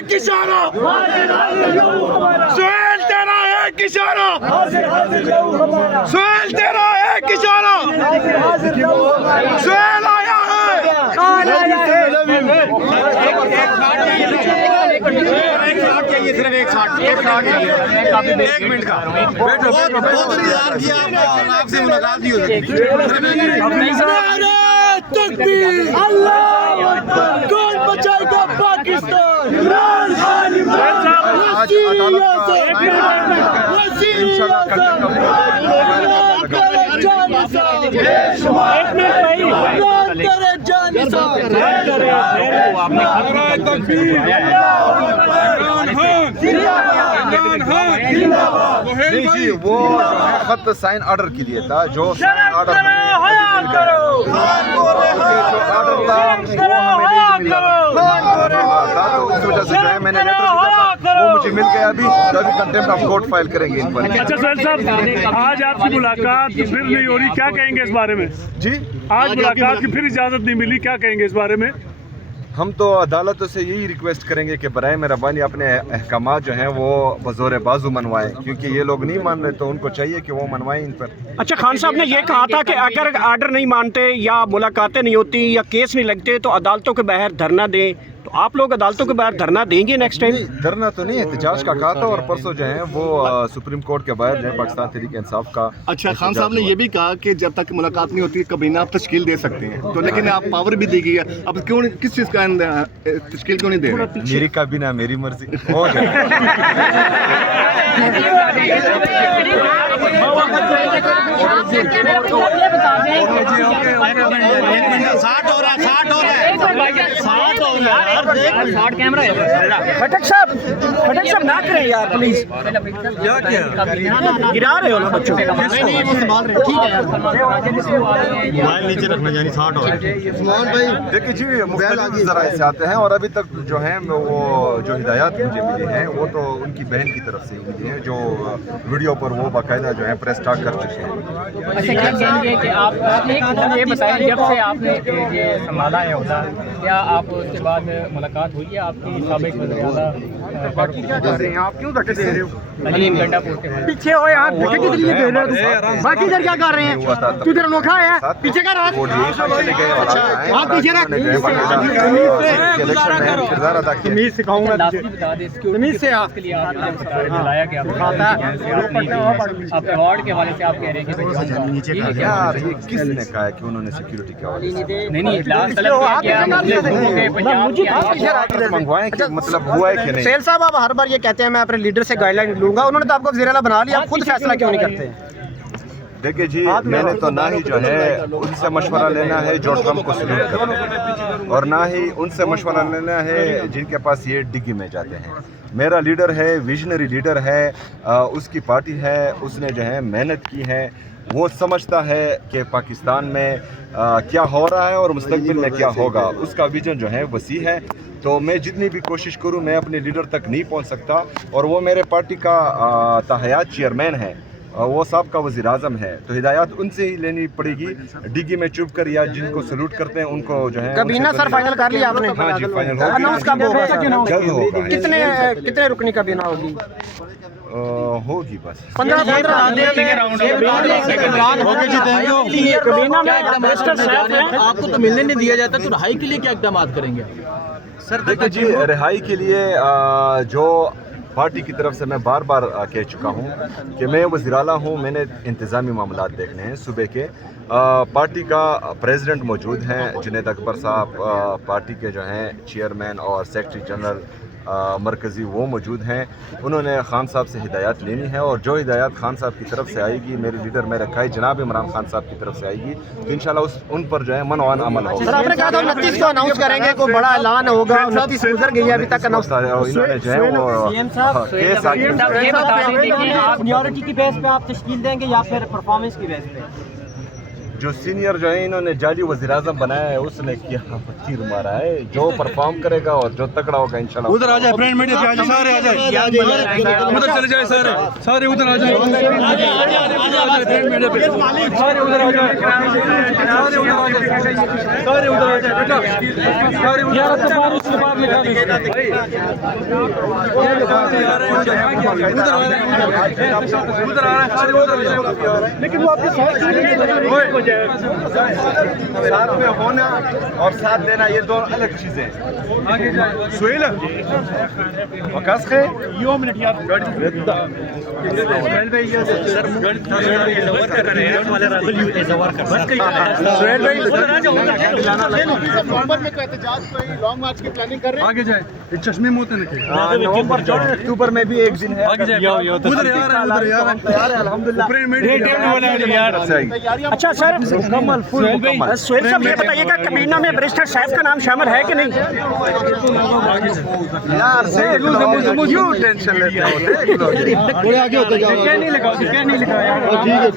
एक इशारा, सुहेल तेरा एक इशारा, सुहेल तेरा एक इशारा, सुहेल आया है। सिर्फ एक मिनट का बहुत इंतजार किया आपसे मुलाकात नहीं हो सकती। कौन बचाएगा पाकिस्तान? नहीं जी, वो खत साइन ऑर्डर के लिए था, जो ऑर्डर उस वजह से जो है मैंने लेटर लिखा था, वो मुझे मिल गया। अभी कंटेम्प्ट ऑफ कोर्ट फाइल करेंगे इन पर। अच्छा सुहेल साहब, आज आपकी मुलाकात फिर नहीं हो रही, क्या कहेंगे इस बारे में? जी, आज मुलाकात की फिर इजाजत नहीं मिली, क्या कहेंगे इस बारे में? हम तो अदालतों से यही रिक्वेस्ट करेंगे कि बराए मेहरबानी अपने अहकामात जो हैं वो बज़ोर बाजू मनवाएं, क्योंकि ये लोग नहीं मान रहे तो उनको चाहिए कि वो मनवाएं इन पर। अच्छा, खान साहब ने ये कहा था कि अगर आर्डर नहीं मानते या मुलाकातें नहीं होती या केस नहीं लगते तो अदालतों के बाहर धरना दें, तो आप लोग अदालतों के बाहर धरना देंगे नेक्स्ट टाइम? धरना तो नहीं, एहतजाज का कहा था, और परसों जो है वो सुप्रीम कोर्ट के बाहर जो है पाकिस्तान तहरीक इंसाफ का। अच्छा, खान साहब ने ये भी कहा कि जब तक मुलाकात नहीं होती कबीना आप तश्कील दे सकते हैं, तो लेकिन आप पावर भी दी गई है, अब क्यों किस चीज़ का तश्कील क्यों नहीं दे रहे? मेरी काबीना मेरी मर्जी हो जाए। खटक साहब ना करें यार प्लीज, गिरा रहे हो ना बच्चों को। नीचे रखना यानी 60 हो रहा है। देखिए जी, मुख्तलिफ ज़राए से आते हैं, और अभी तक जो है वो जो हिदायत मुझे मिली हैं वो तो उनकी बहन की तरफ से ही मिली हैं, जो वीडियो पर वो बाकायदा जो है प्रेस टॉक कर चुके हैं। अच्छा, क्या कहेंगे कि आप ये बताएं, जब से आपने ये संभाला है ओहदा, क्या आप उसके बाद मुलाकात हुई है आपकी साबिक वज़ीर-ए-आला? आप क्यों धक्के दे रहे हो? अलीम गंडापुर के पीछे हो यार, धक्के किस लिए दे रहे हो? बाकी इधर क्या कर रहे हैं? तू इधर अनोखा है, पीछे का रहा। हाथ पीछे रख। तमीज सिखाऊंगा तमीज से। आपके लिए आपने बुलाया गया आप अवार्ड के हवाले से आप कह रहे हैं कि यार ये किसने कहा है कि उन्होंने सिक्योरिटी का नहीं इजलास तलब किया मंगवाएं कि मतलब हुआ है कि नहीं? सुहेल साहब, आप हर बार ये कहते हैं मैं अपने लीडर से गाइडलाइन लूंगा, उन्होंने तो आपको वज़ीर-ए-आला बना लिया, आप खुद फैसला क्यों नहीं करते? देखिए जी, मैंने तो ना ही जो है उनसे मशवरा लेना है जो ट्रम्प को सल्यूट करते हैं, और ना ही उनसे मशवरा लेना है जिनके पास ये डिग्गी में जाते हैं। मेरा लीडर है, विजनरी लीडर है, उसकी पार्टी है, उसने जो है मेहनत की है, वो समझता है कि पाकिस्तान में क्या हो रहा है और मुस्तकबिल में क्या होगा, उसका विजन जो है वसी है। तो मैं जितनी भी कोशिश करूं मैं अपने लीडर तक नहीं पहुंच सकता, और वो मेरे पार्टी का ताहयात चेयरमैन है, वो साहब का वज़ीर आज़म है, तो हिदायत उनसे ही लेनी पड़ेगी। डिग्गी में चुप कर या जिनको सैल्यूट करते हैं उनको जो है कबीना सर फाइनल कर लिया आपने? हाँ जी, फाइनल हो अनाउंस कब होगा? जल्द होगा। कितने रुकनी कबीना होगी? होगी बस 15 आपको तो मिलने नहीं दिया जाता, तो रिहाई के लिए क्या इक़दाम करेंगे? सर देखिए जी, रिहाई के लिए जो पार्टी की तरफ से मैं बार बार कह चुका हूँ कि मैं वज़ीर-ए-आला हूँ, मैंने इंतज़ामी मामलात देखने हैं सुबह के। पार्टी का प्रेसिडेंट मौजूद हैं जुनैद अकबर साहब, पार्टी के जो हैं चेयरमैन और सेक्रेटरी जनरल मरकज़ी वो मौजूद हैं। उन्होंने खान साहब से हिदायत लेनी है, और जो हिदायत खान साहब की तरफ से आएगी, मेरे लीडर में रखा है जनाब इमरान खान साहब की तरफ से आएगी, तो इंशाल्लाह उन पर जो है मनवान अमल होगा। सर आपने कहा था 29 को अनाउंस करेंगे, कोई बड़ा ऐलान होगा, 29 गुजर गई है अभी तक अनाउंस। इन्होंने जो है वो केस सीनियरिटी की बेस पे आप तश्कील देंगे या फिर परफॉर्मेंस की बेस पे? जो सीनियर जो है इन्होंने जाली वज़ीर आज़म बनाया है, उसने क्या तीर मारा है। जो परफॉर्म करेगा और जो तकड़ा होगा इंशाल्लाह। उधर आ जाए, फ्रेंड मीडिया पे आ जाए, सारे आ जाए, उधर चले जाए, सारे उधर आ जाए, फ्रेंड मीडिया पे सारे उधर आ जाए, सारे उधर आ जाए, सारे उधर आ जाए बेटा, सारे उधर। लेकिन वो आपके साथ में होना और साथ देना ये दो अलग चीजें हैं। सुहेल वकास है यो मिनट यार नवंबर में कहते एहतजाज कोई लॉन्ग मार्च की प्लानिंग कर रहे हैं आगे जाए चश्मे मोते नवंबर जो है अक्टूबर में भी एक दिन है उधर यार अल्हम्दुलिल्लाह अच्छा सर, सुहेल साहब ये बताइएगा कबीना में बैरिस्टर साहब का नाम शामिल है कि नहीं? यार क्यों टेंशन लेते हो? थोड़े आगे होते जाओ। ठीक है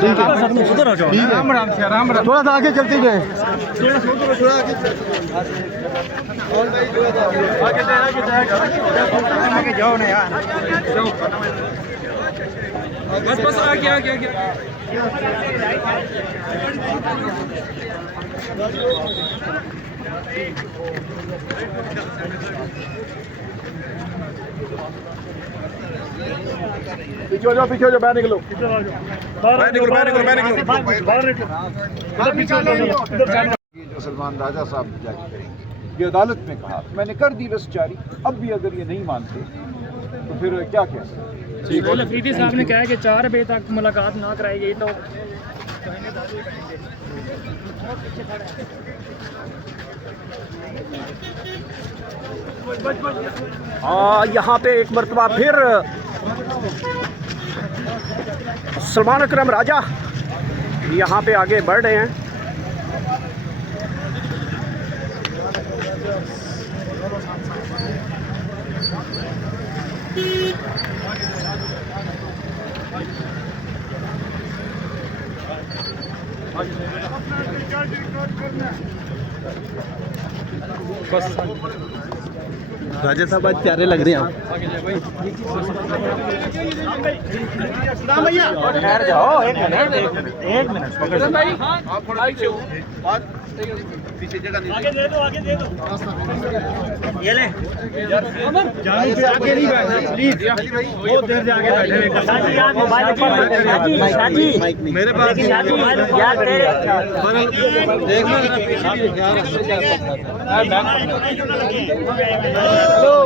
सुधर हो जाओ। राम थोड़ा सा आगे चलते गए। आगे जाओ ना यार। बस आगे आगे आगे पीछे हो जाओ बाहर निकलो जो सलमान राजा साहब जारी करेंगे, ये अदालत में कहा, मैंने कर दी बस जारी। अब भी अगर ये नहीं मानते तो फिर क्या कह सकते? अफरीदी साहब ने कहा कि 4 बजे तक मुलाकात ना कराई गई तो यहाँ पे एक मरतबा फिर सलमान अकरम राजा यहाँ पे आगे बढ़ रहे हैं। राजा साहब आज प्यारे लग रहे हैं आप। पीछे जगह नहीं आगे दे दो ये ले आगे नहीं बैठना प्लीज बहुत देर से आगे बैठे आप मोबाइल पर मेरे पास यार देखो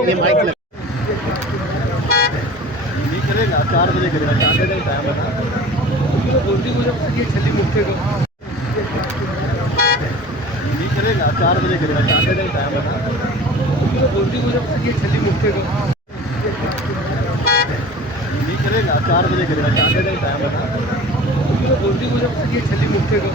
ये माइक नहीं चलेगा 4 बजे करेगा 4 बजे टाइम बता बोलती मुझे ये छली मुक्के को नहीं चलेगा 4 बजे करेगा 4 बजे टाइम बता बोलती मुझे ये छली मुक्के को नहीं चलेगा 4 बजे करेगा 4 बजे टाइम बता बोलती मुझे ये छली मुक्के को